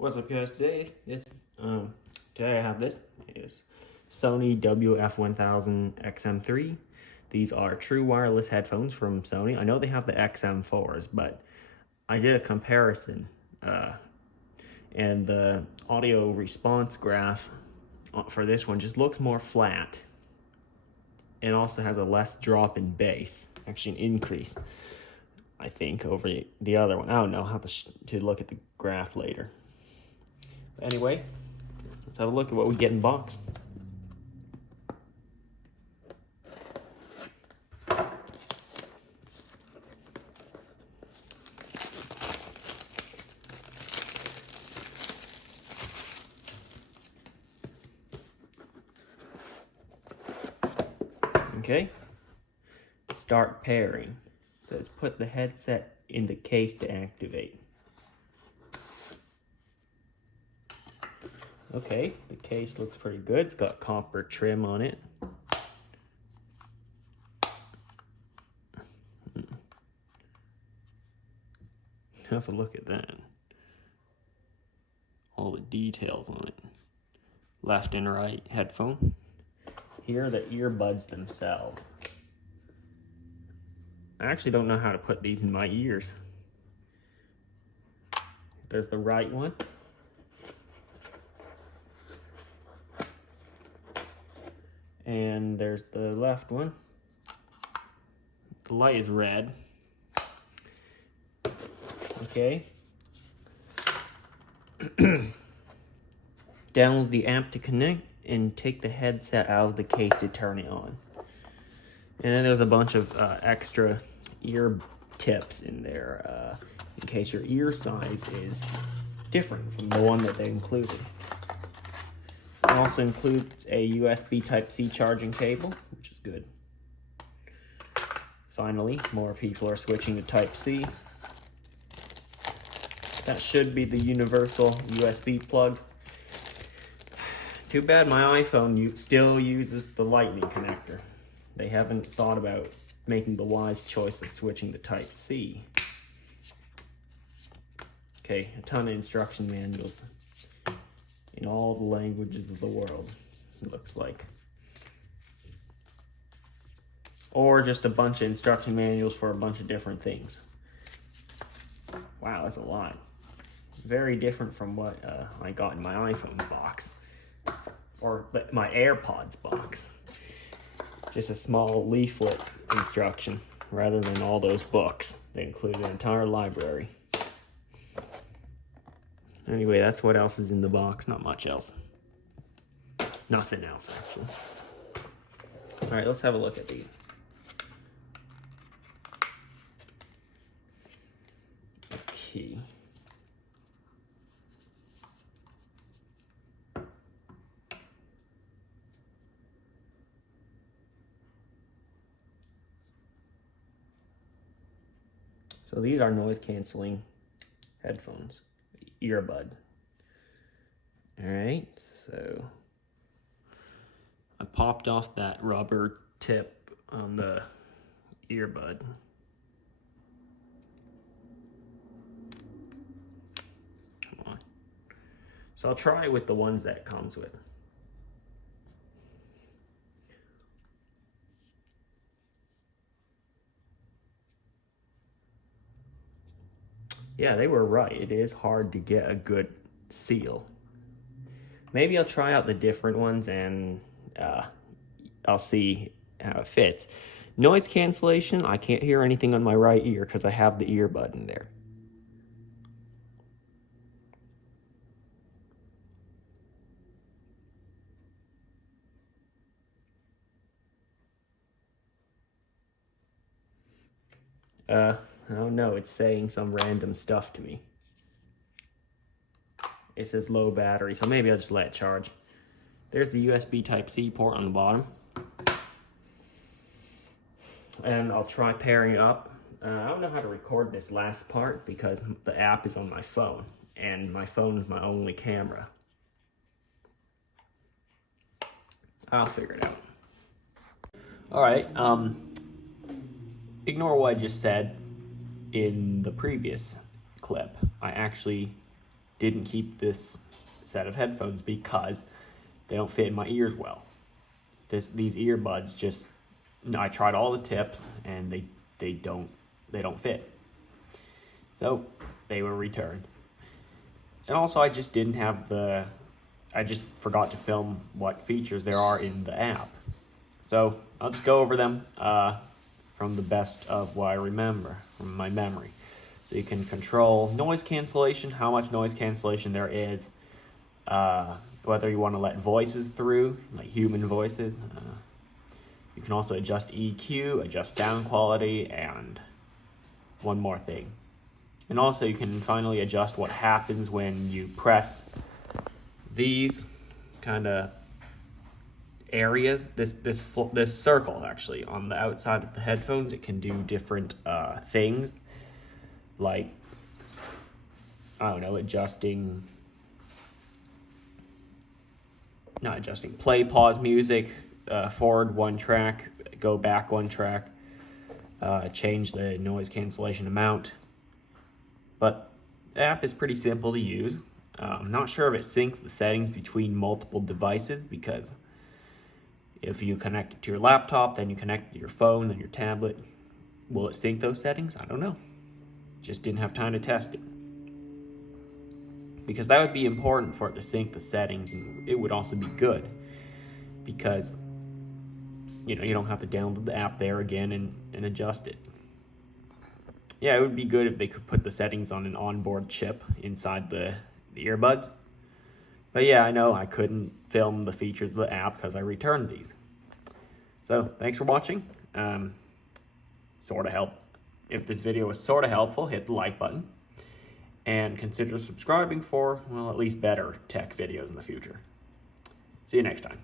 What's up, guys? Today I have this is Sony WF-1000 XM3. These are true wireless headphones from Sony. I know they have the XM4s, but I did a comparison, and the audio response graph for this one just looks more flat. It also has a less drop in bass, actually an increase, I think, over the other one. I don't know. I'll have to look at the graph later. Anyway, let's have a look at what we get in box. Okay, start pairing. So let's put the headset in the case to activate. Okay, the case looks pretty good. It's got copper trim on it. Have a look at that. All the details on it. Left and right headphone. Here are the earbuds themselves. I actually don't know how to put these in my ears. There's the right one. And there's the left one. The light is red. Okay. Download the app to connect and take the headset out of the case to turn it on. And then there's a bunch of extra ear tips in there in case your ear size is different from the one that they included. It also includes a USB Type-C charging cable, which is good. Finally, more people are switching to Type-C. That should be the universal USB plug. Too bad my iPhone still uses the Lightning connector. They haven't thought about making the wise choice of switching to Type-C. Okay, a ton of instruction manuals in all the languages of the world, it looks like. Or just a bunch of instruction manuals for a bunch of different things. Wow, that's a lot. Very different from what I got in my iPhone's box. Or my AirPods box. Just a small leaflet instruction rather than all those books. They include an entire library. Anyway, that's what else is in the box. Not much else. Nothing else, actually. All right, let's have a look at these. Okay. So these are noise canceling headphones, earbuds. All right, so I popped off that rubber tip on the earbud. Come on. So I'll try it with the ones that it comes with. Yeah, they were right. It is hard to get a good seal. Maybe I'll try out the different ones and I'll see how it fits. Noise cancellation, I can't hear anything on my right ear because I have the earbud in there. I don't know, it's saying some random stuff to me. It says low battery, so maybe I'll just let it charge. There's the USB Type-C port on the bottom. And I'll try pairing up. I don't know how to record this last part because the app is on my phone, and my phone is my only camera. I'll figure it out. All right, ignore what I just said in the previous clip. I actually didn't keep this set of headphones because they don't fit in my ears well. These earbuds just, I tried all the tips and they don't fit. So they were returned. And also I just didn't have I just forgot to film what features there are in the app. So I'll just go over them from the best of what I remember from my memory. So you can control noise cancellation, how much noise cancellation there is, whether you want to let voices through, like human voices. You can also adjust EQ, adjust sound quality, and one more thing. And also you can finally adjust what happens when you press these kind of areas, this circle actually on the outside of the headphones. It can do different things, like, I don't know, not adjusting, play, pause music, forward one track, go back one track, change the noise cancellation amount. But the app is pretty simple to use. I'm not sure if it syncs the settings between multiple devices, because if you connect it to your laptop, then you connect it to your phone, then your tablet, will it sync those settings? I don't know. Just didn't have time to test it. Because that would be important for it to sync the settings, and it would also be good because you don't have to download the app there again and adjust it. Yeah, it would be good if they could put the settings on an onboard chip inside the earbuds. But yeah, I know I couldn't film the features of the app because I returned these. So thanks for watching. If this video was sort of helpful, hit the like button. And consider subscribing for, well, at least better tech videos in the future. See you next time.